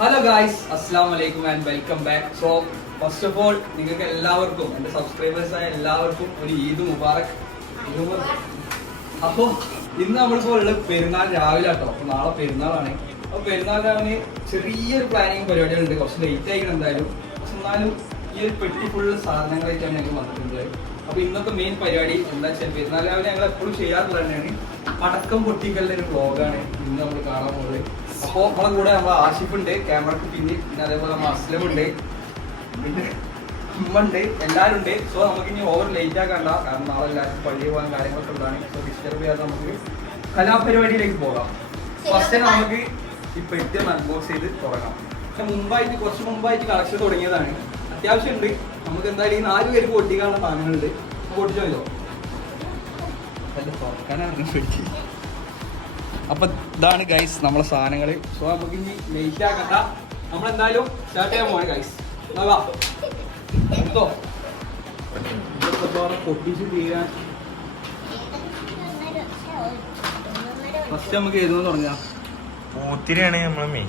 Hello guys അസ്സാം വലൈക്കും and welcome back so first of all നിങ്ങൾക്ക് എല്ലാവർക്കും എന്റെ സബ്സ്ക്രൈബേഴ്സ് ആയ എല്ലാവർക്കും ഒരു ഈദ് മുബാറക്. അപ്പോൾ അപ്പോ ഇന്ന് നമ്മളിപ്പോ ഉള്ളത് പെരുന്നാൾ രാവിലെ കേട്ടോ നാളെ പെരുന്നാളാണ്. അപ്പോൾ പെരുന്നാൾ രാവിലെ ചെറിയൊരു പ്ലാനിങ് പരിപാടികളുണ്ട്. കുറച്ച് ലേറ്റ് ആയിരിക്കണം എന്തായാലും. പക്ഷെ എന്നാലും ഈ ഒരു പെട്ടി ഫുള്ള് സാധനങ്ങളായിട്ടാണ് ഞങ്ങൾ വന്നിട്ടുള്ളത്. അപ്പൊ ഇന്നത്തെ മെയിൻ പരിപാടി എന്താ വെച്ചാൽ പെരുന്നാൾ രാവിലെ ഞങ്ങൾ എപ്പോഴും ചെയ്യാറുള്ളത് തന്നെയാണ്. പടക്കം പൊട്ടിക്കലിന്റെ ഒരു വ്ളോഗാണ് ഇന്ന് നമ്മൾ കാണാൻ പോകുന്നത് അപ്പോൾ നമ്മളെ കൂടെ നമ്മൾ ആഷിഫ് ഉണ്ട് ക്യാമറക്ക് പിന്നിൽ പിന്നെ അതേപോലെ അസ്ലം ഉണ്ട്. പിന്നെ ഉമ്മണ്ട് എല്ലാവരും ഉണ്ട്. സോ നമുക്ക് ഇനി ഓവർ ലേറ്റ് ആക്കണ്ട കാരണം നാളെ എല്ലാവർക്കും പള്ളിയിൽ പോകാൻ കാര്യങ്ങളൊക്കെ ഉള്ളതാണ്. സോ ഡിസ്റ്റർബ് ചെയ്യാതെ നമുക്ക് കലാപരിപാടിയിലേക്ക് പോകാം. ഫസ്റ്റ് നമുക്ക് ഈ പെട്ടി അൺബോക്സ് ചെയ്ത് തുടങ്ങാം. പക്ഷെ മുമ്പായിട്ട് കുറച്ച് മുമ്പായിട്ട് കളക്ഷൻ തുടങ്ങിയതാണ്. അത്യാവശ്യം ഉണ്ട് നമുക്ക് എന്തായാലും ഈ നാല് പേര് പൊട്ടിക്കാനുള്ള സാധനങ്ങളുണ്ട്. പൊട്ടിച്ചോ ഇതോ അപ്പൊ ഇതാണ് ഗൈസ് നമ്മളെ സാധനങ്ങൾ സോ നമുക്ക് ഇനി ലേറ്റ് ആക്കണ്ട നമ്മൾ എന്തായാലും സ്റ്റാർട്ട് ചെയ്യാൻ പോണേ ഗൈസ് എന്തോ? പൊട്ടിച്ച് തീരാൻ. ഫസ്റ്റ് നമുക്ക് എഴുതുന്ന തുടങ്ങാം? പൂത്തിരിയാണ് നമ്മളെ മെയിൻ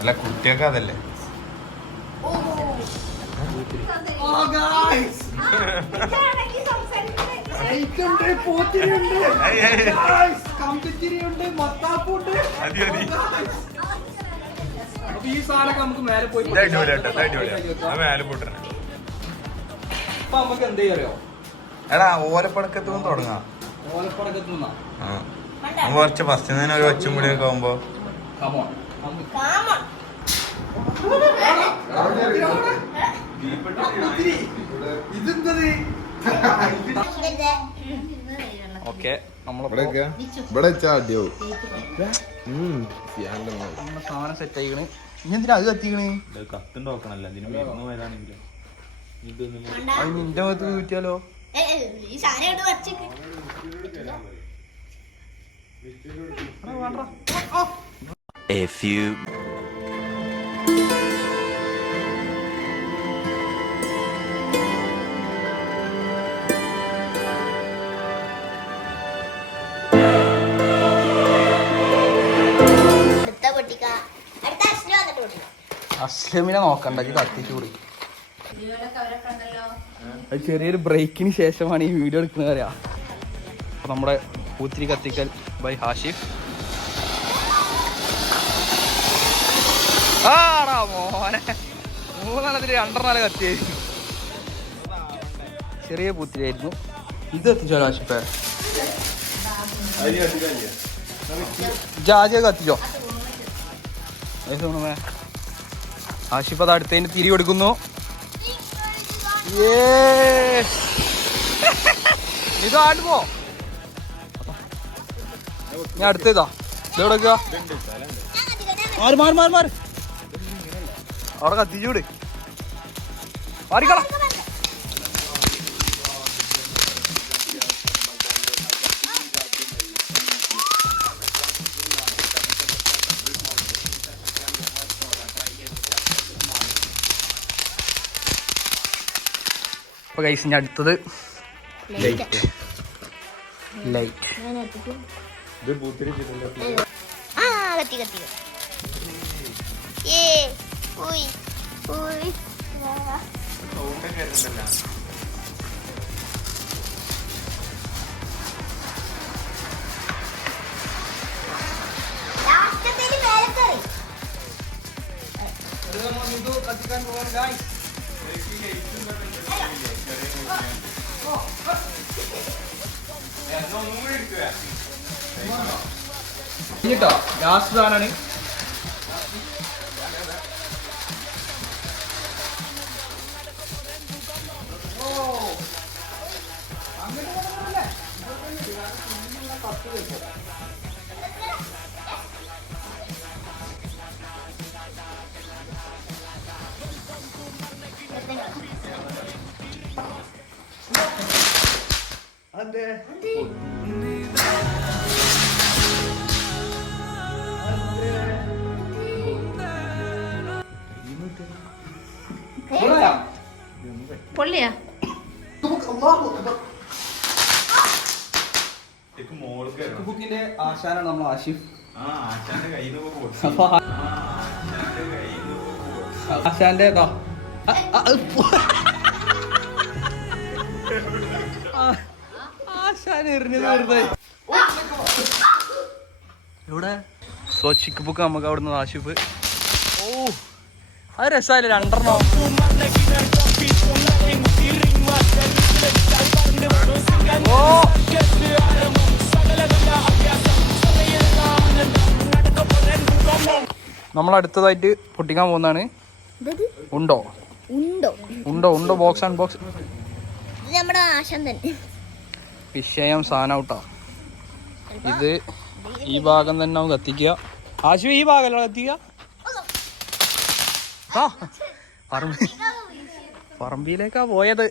അല്ല കുട്ടിയൊക്കെ അതല്ലേ? കമ്പിത്തിരിയുണ്ട്, മത്താപ്പുണ്ട്. മതി, മതി. Oh, guys. അപ്പൊ ഈ സാധനമൊക്കെ നമുക്ക് മേലെ പോയി മേലെ അപ്പൊ നമുക്ക് എന്ത് എടാ ഓലപ്പടക്കത്തും തുടങ്ങാം. ഓലപ്പടക്കത്തു നിന്നാ കുറച്ച് ഫസ്റ്റ് ഒരു ഒച്ചും കൂടിയൊക്കെ ആവുമ്പോ കമോൺ ഓക്കെ ഇവിടെ ചാടിയോ നമ്മുടെ സാധനം സെറ്റ് ആയിക്കണ്. ഇനി എന്തിനാ അത് കത്തിക്കണ്? കത്തും നോക്കണല്ലോ ഇതിന് മരുന്ന് വരാണെങ്കിലും അത് നിന്റെ മുഖത്ത് കൂറ്റിയാലോ A few അസ്ലമിനെ നോക്കണ്ട കത്തിച്ചു കൂടി. അത് ചെറിയൊരു ബ്രേക്കിന് ശേഷമാണ് ഈ വീഡിയോ എടുക്കുന്നത് അറിയാം. അപ്പൊ നമ്മുടെ പൂത്തിരി കത്തിക്കൽ ബൈ ഹാഷിഫ്. ആടാ മോനെ. മൂന്നെണ്ണത്തിന് രണ്ടെണ്ണാൽ കത്തിയായിരുന്നു ചെറിയ പൂത്തിരിയായിരുന്നു. ഇത് എത്തിച്ചോ ഹാഷിഫേ? ജാതിയെ കത്തിച്ചോ? ഏത് തോന്നുന്നേ? ആഷിഫ് അത് അടുത്തതിന് തിരി കൊടുക്കുന്നു. Yes. ഇത് ആടുമോ? ഞാൻ അടുത്തേതാ. ഇതെവിടെ? മാറി മാറി മാറി മാറി. അവിടെ കത്തിച്ചൂട്. മാറിക്കള അപ്പൊ ഗൈസ് ഇനി അടുത്തത് ലൈറ്റ് ലൈറ്റ് കത്തിക്കാൻ പോകാൻ ഗായ്സ് കേട്ടോ ലാസ്റ്റ് സാധനമാണ് ആ, ആശാന്റെ ആ, ആശാൻ എറിഞ്ഞത് വെറുതെ എവിടെ? സോ ചിക്ക് ബുക്ക് നമുക്ക് അവിടുന്ന് ആഷിഫ് ഓ അത് രസമല്ലേ രണ്ടെണ്ണം? നമ്മൾ അടുത്തതായിട്ട് പൊട്ടിക്കാൻ പോകുന്നതാണ്. ഉണ്ടോ? ഉണ്ടോ? ഉണ്ടോ? ഉണ്ടോ? ബോക്സ് ആൻഡ് ബോക്സ് ഇത് നമ്മുടെ ആശം തന്നെ. വിഷയം സാധനം ഔട്ടാ ഇത് ഈ ഭാഗം തന്നെ നമുക്ക് കത്തിക്കുക ആശു ഈ ഭാഗമല്ലോ കത്തിക്കുക പറമ്പി. പറമ്പിയിലേക്കാ പോയത്.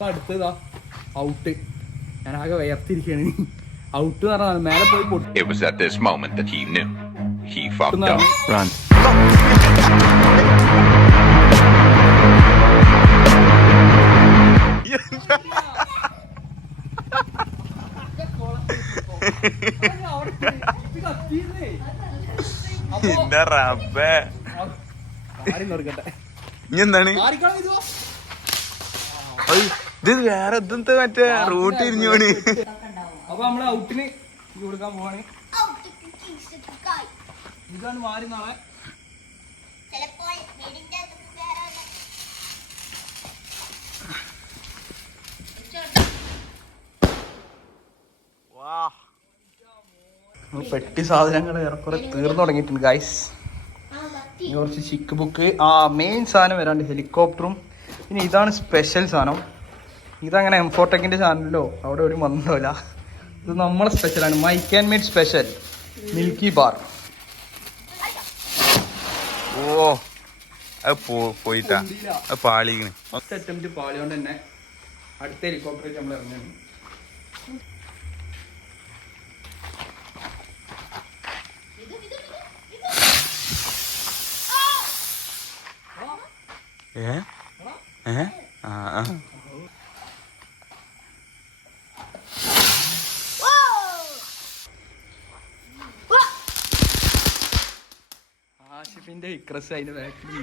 ഇപ്പൊ അടുത്തതാ ഔട്ട് ഞാൻ ആകെ വയർത്തിരിക്കാണ് ഔട്ട് എന്ന് പറഞ്ഞാൽ മേലെ പോയി. എന്റെ റബ്ബേ. എന്താണ്? ഇത് വേറെ ഇതെന്താ മറ്റേ റൂട്ട് ഇരിഞ്ഞോണി അപ്പൊ നമ്മൾ ഔട്ടിന് കൊടുക്കാൻ പോവാണ്. ഇതാണ് മാറി നാളെ. പെട്ടി സാധനങ്ങൾ ഏറെക്കുറെ തീർന്നു തുടങ്ങിയിട്ടുണ്ട് ഗൈസ് കുറച്ച് ചിക്ക് ബുക്ക് ആ മെയിൻ സാധനം വരാണ്ട് ഹെലികോപ്റ്ററും പിന്നെ ഇതാണ് സ്പെഷ്യൽ സാധനം. ഇതങ്ങനെ എം ഫോർടെക്കിന്റെ ചാനലിലോ അവിടെ ഒരു വന്നോല ഇത് നമ്മളെ സ്പെഷ്യലാണ് mike and made special milky bar ഓ അത് പോയിട്ടാ. അത് പാളിക്കണ് ഫസ്റ്റ് അറ്റംപ്റ്റ് പാളിയോണ്ട് തന്നെ അടുത്ത ഹെലികോപ്റ്റർ നമ്മൾ ഇറങ്ങുന്നു ഏ? ഏ? ആ ആ. ആഷിഫിന്റെ ഇക്രസ് അതിന്റെ ബാക്കിൽ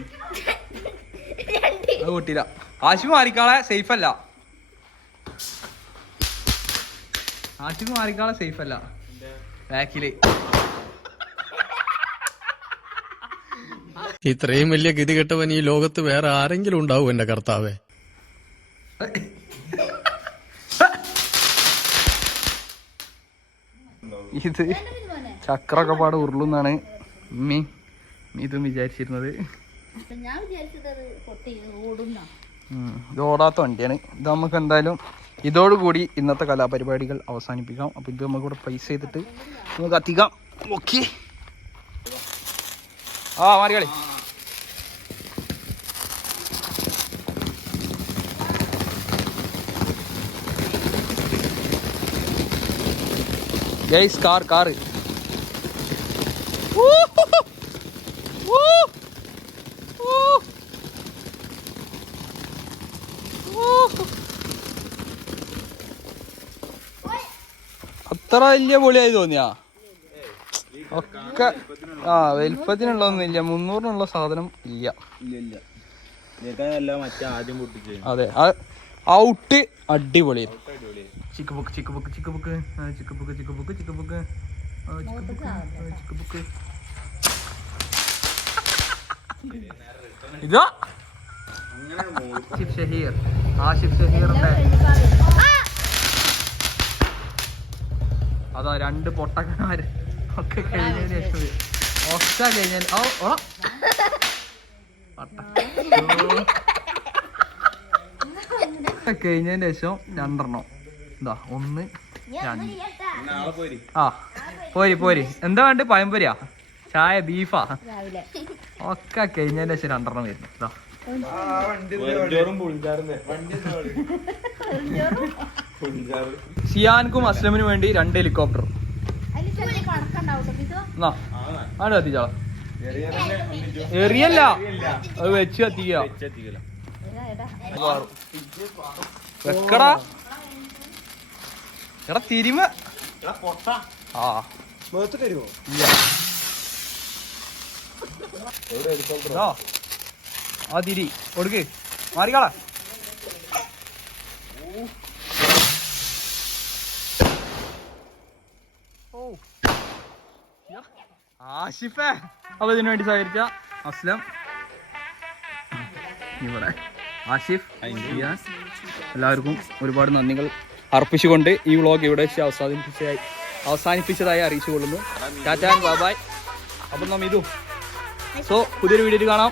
അത് പൊട്ടില്ല ആഷിഫ് മാറിക്കാളെ സേഫ് അല്ല. ആശു മാറിക്കാളെ സേഫ് അല്ല. ബാക്കിൽ ഇത്രയും വലിയ ഗതി കെട്ടവൻ ഈ ലോകത്ത് വേറെ ആരെങ്കിലും ഉണ്ടാവും എന്റെ കർത്താവേ. ഇത് ചക്രൊക്കെ പാട് ഉരുളുന്നാണ്. ഉമ്മി. ഇതും വിചാരിച്ചിരുന്നത്. ഇത് ഓടാത്ത വണ്ടിയാണ്. ഇത് നമുക്ക് എന്തായാലും ഇതോടുകൂടി ഇന്നത്തെ കലാപരിപാടികൾ അവസാനിപ്പിക്കാം. അപ്പൊ ഇത് നമുക്ക് ഇവിടെ പ്ലേസ് ചെയ്തിട്ട് നമുക്ക് കത്തിക്കാം. ഓക്കെ ആ മാറികളി ഗൈസ് കാർ കാർ അത്ര വലിയ പൊളിയായി തോന്നിയാ? ഒക്കെ ആ വലിപ്പത്തിനുള്ളതൊന്നും ഇല്ല മുന്നൂറിനുള്ള സാധനം ഇല്ല. അതെ ഔട്ട് അടിപൊളി. ചിക്ക് ബുക്ക് ചിക്ക് ബുക്ക് ചിക്ക് ബുക്ക് ചിക്ക് ബുക്ക് ചിക്ക് ബുക്ക് ചിക്ക് ബുക്ക് ചിക്ക് ബുക്ക് ഇതാ? ആഷിഫ് ഷഹീർ ആഷിഫ് ഷഹീറിന്റെ അതാ രണ്ട് പൊട്ടക്കന്മാര് ഒക്കെ കഴിഞ്ഞതിന് ശേഷം. ഒക്കെ കഴിഞ്ഞാൽ ഓ ഓ കഴിഞ്ഞതിന് ശേഷം രണ്ടെണ്ണം. എന്താ ഒന്ന് രണ്ട്. ആ പോരി പോരി. എന്താ വേണ്ട പഴംപൊരിയാ? ചായ ബീഫാ? രാവിലെ. ഒക്കെ കഴിഞ്ഞതിന് ശേഷം രണ്ടെണ്ണം വരുന്നു. ഇതാ. സിയാൻക്കും അസ്ലമിനും വേണ്ടി രണ്ട് ഹെലികോപ്റ്റർ. കത്തിച്ചാളാ എറിയല്ല. അത് വെച്ച് കത്തിക്കുക. വെക്കടാ. എടാ തിരിമ. ആ. ഇല്ല. ഇതാ. ആ തിരി. കൊടുക്ക്. മാറിക്കാളാ. ആഷിഫേ. അപ്പൊ ഇതിനു വേണ്ടി സഹകരിച്ച അസ്ലം. ഇവിടെ. ആഷിഫ് എല്ലാവർക്കും ഒരുപാട് നന്ദികൾ അർപ്പിച്ചുകൊണ്ട് ഈ വ്ളോഗ് ഇവിടെ വെച്ച് അവസാനിപ്പിച്ചതായി അവസാനിപ്പിച്ചതായി അറിയിച്ചു കൊള്ളുന്നു ടാറ്റാ ബാബായ് അപ്പം നമ്മ ഇതു. സോ പുതിയൊരു വീഡിയോയിൽ കാണാം.